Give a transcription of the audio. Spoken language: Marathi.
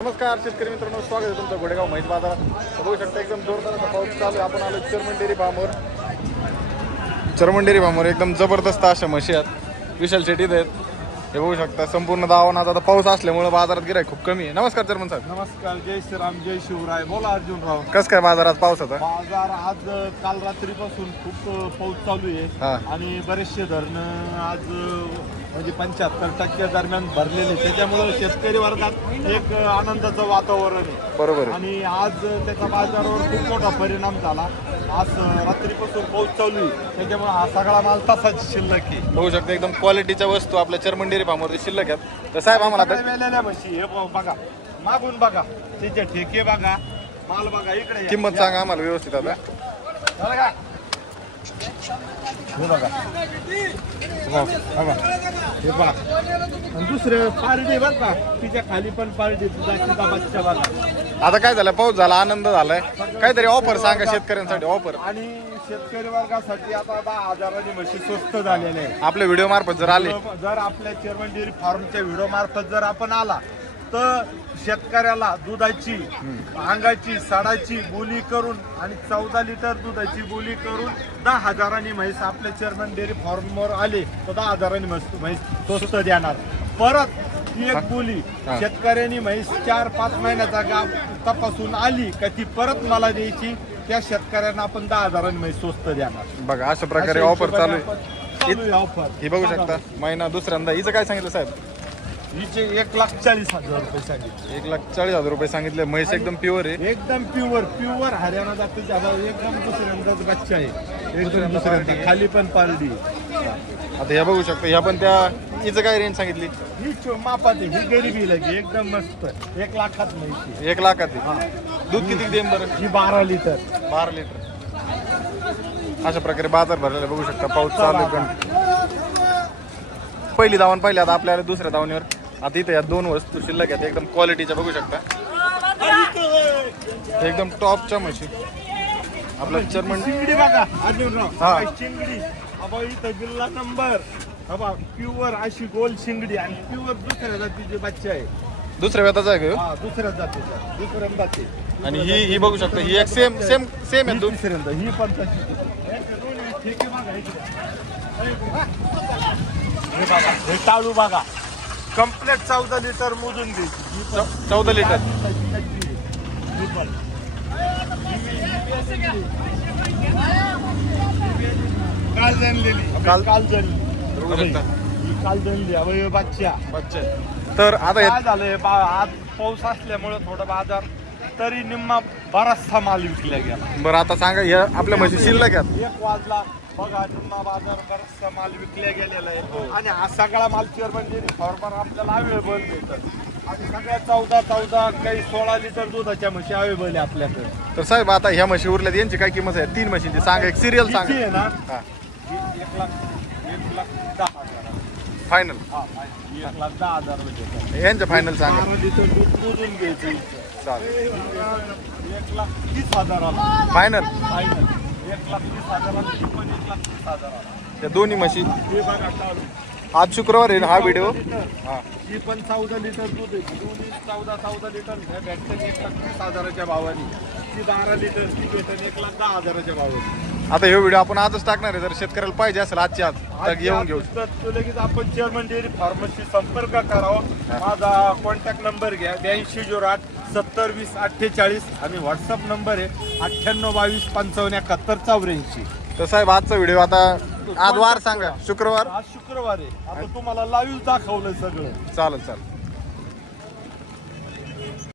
नमस्कार शेतकरी मित्रांनो, स्वागत आहे तुमचं गोडेगाव म्हैस बाजारात। बघू शकता एकदम जोरदार असा पाऊस चालू आहे। आपण आलो चर्मन डेअरी फार्मवर। चर्मन डेअरी फार्मवर एकदम जबरदस्त अशा म्हशी आहेत, विशाल शेट्टी आहेत। हे बघू शकता संपूर्ण दावणात आता पाऊस असल्यामुळे बाजारात गिराईक खूप कमी आहे। नमस्कार चर्मन साहेब। नमस्कार, जय श्रीराम, जय शिवराय। बोला अर्जुनराव। कसं काय बाजारात पाऊस होता? बाजार आज काल रात्रीपासून खूप पाऊस चालू आहे आणि बरेचसे धरण आज म्हणजे 75% दरम्यान भरलेले, त्याच्यामुळे शेतकरी वर्गात एक आनंदाचं वातावरण आहे। बरोबर आहे। आणि आज त्याचा बाजारावर खूप मोठा परिणाम झाला। आज रात्रीपासून पाऊस चालू आहे, त्याच्यामुळे हा सगळा माल तसाच शिल्लक आहे। बघू शकता एकदम क्वालिटीच्या वस्तू आपल्या चर्मन डेअरी फार्मवरती शिल्लक आहेत। तर साहेब आम्हाला आता वेलेल्या म्हशी हे बघा, मागून बघा, त्याचे ठेके बघा, माल बघा, इकडे या. किंमत सांगा आम्हाला व्यवस्थित आता। झालं का? हे बघा, हे बघा, आणि दुसरं पारडी बघ का, तिच्या खाली पण पारडी, दुधाची बच्चा बघा। आता काय झालं, पाऊस झाला, आनंद झालाय, काहीतरी ऑफर सांगा शेतकऱ्यांसाठी ऑफर। आणि शेतकरी वर्गासाठी आता 10,000 म्हशी स्वस्त झालेल्या आहे। आपल्या व्हिडिओ मार्फत जर आले, जर आपल्या चर्मन डेअरी फार्मच्या व्हिडिओ मार्फत जर आपण आला तर शेतकऱ्याला दुधाची, अंगाची, साडाची बोली करून आणि 14 लिटर दुधाची बोली करून 10,000 म्हैस आपल्या चर्मन डेअरी फार्मवर आले तर 10,000 म्हैस स्वस्त देणार। परत ती एक बोली शेतकऱ्यांनी म्हैस 4-5 महिन्याचा गाव तपासून आली का ती परत मला द्यायची, त्या शेतकऱ्यांना आपण 10,000 म्हैस स्वस्त देणार। बघा अशा प्रकारे ऑफर चालू आहे। ऑफर ही बघू शकता, महिना दुसऱ्यांदा। हिचं काय सांगितलं साहेब? हिचे 1,40,000 रुपये सांगितले। 1,40,000 रुपये सांगितले। म्हैस एकदम प्युअर आहे, एकदम प्युअर हरियाणा जातीचा एकदम दुसऱ्यांदाच बच्चा आहे, दुसऱ्यांदा खाली पण पारडी। आता ह्या बघू शकता, ह्या पण त्या हिचं काय रेंज सांगितली? ही मापात आहे, ही गरीबी लगी एकदम मस्त, 1 लाखात म्हैस 1 लाखात आहे। दूध किती देईन बरं? ही 12 लिटर 12 लिटर। अशा प्रकारे बाजार भरलेला बघू शकता, पाऊस चालू आहे। पहिली धावण पाहिली, आता आपल्याला दुसऱ्या धावणीवर। आता इथे या 2 वस्तू शिल्लक आहेत, एकदम क्वालिटीच्या बघू शकता, एकदम टॉपच्या म्हशी आपला चर्मन। चिंगडी बघा अर्जुनराव, हा. चिंगडी अबा इथं जिल्हा नंबर, अबा प्युअर अशी गोल शिंगडी आणि प्युअर दुसऱ्या जातीचे बच्चा आहे। दुसऱ्या व्यताचा आहे का? हा, दुसऱ्या जातीचा, दुसऱ्यांदा ते। आणि ही बघू शकता, ही एक सेम आहे दोन। दुसऱ्यांदा ही पण तशी। ठीक आहे बघा, इकडे हे बघा, हे टाळू बघा, कंप्लेट 14 लिटर मोजून घ्यायची। 14 लिटर। काल जनलेली, काल जनली, बघू शकता काल जनली अवय बच्चा। तर आता काय झालंय, आज पाऊस असल्यामुळे थोडं बाजार तरी निम्मा बराचसा माल विकला गेला। बरं आता सांगा, या आपल्या म्हशी शिल्लक आहेत? 1 वाजला बघा, निम्मा बाजार बराचसा माल विकला गेलेला आहे। आणि हा सगळा माल चर्मन डेअरी फार्मवर आपल्याला अवेलेबल भेटत। आणि सगळ्या 14 काही 16 लिटर दुधाच्या म्हशी अवेलेबल आहे आपल्याकडे। तर साहेब आता ह्या म्हशी उरल्यात, यांची काय किंमत आहे? 3 म्हशींची सांगा, एक सिरियल हिची आहे सांगा ना, हा, 1,10,000 फायनल। 1,10,000 रुपये यांच्या फायनल सांगा। 12 लिटर दूध मोजून घ्यायचं। चालेल, 1,30,000 फायनल। फायनल 1,30,000 ही पण 1,30,000। त्या दोन्ही म्हशी। हे बघा चालू, आज शुक्रवार आहे हा व्हिडिओ। हा, ही पण 14 लिटर दूध आहे, दोन्ही 14 लिटर भेटतं 1,30,000च्या भावाने। ती 12 लिटर ती भेटन 1,10,000च्या भावाने। आता हे व्हिडिओ आपण आजच टाकणार आहे, जर शेतकऱ्याला पाहिजे असेल आजची आज तर येऊन घेऊ। तर लगेच आपण चर्मन डेअरी फार्मशी संपर्क करावा। माझा कॉन्टॅक्ट नंबर घ्या, 8208 70 20 48 आणि व्हॉट्सअप नंबर आहे 98 22 55 71 84। तर साहेब आजचा व्हिडिओ आता आज वार सांगा, शुक्रवार। आज शुक्रवार आहे, आता तुम्हाला लाईव्ह दाखवलं सगळं। चालेल चालेल।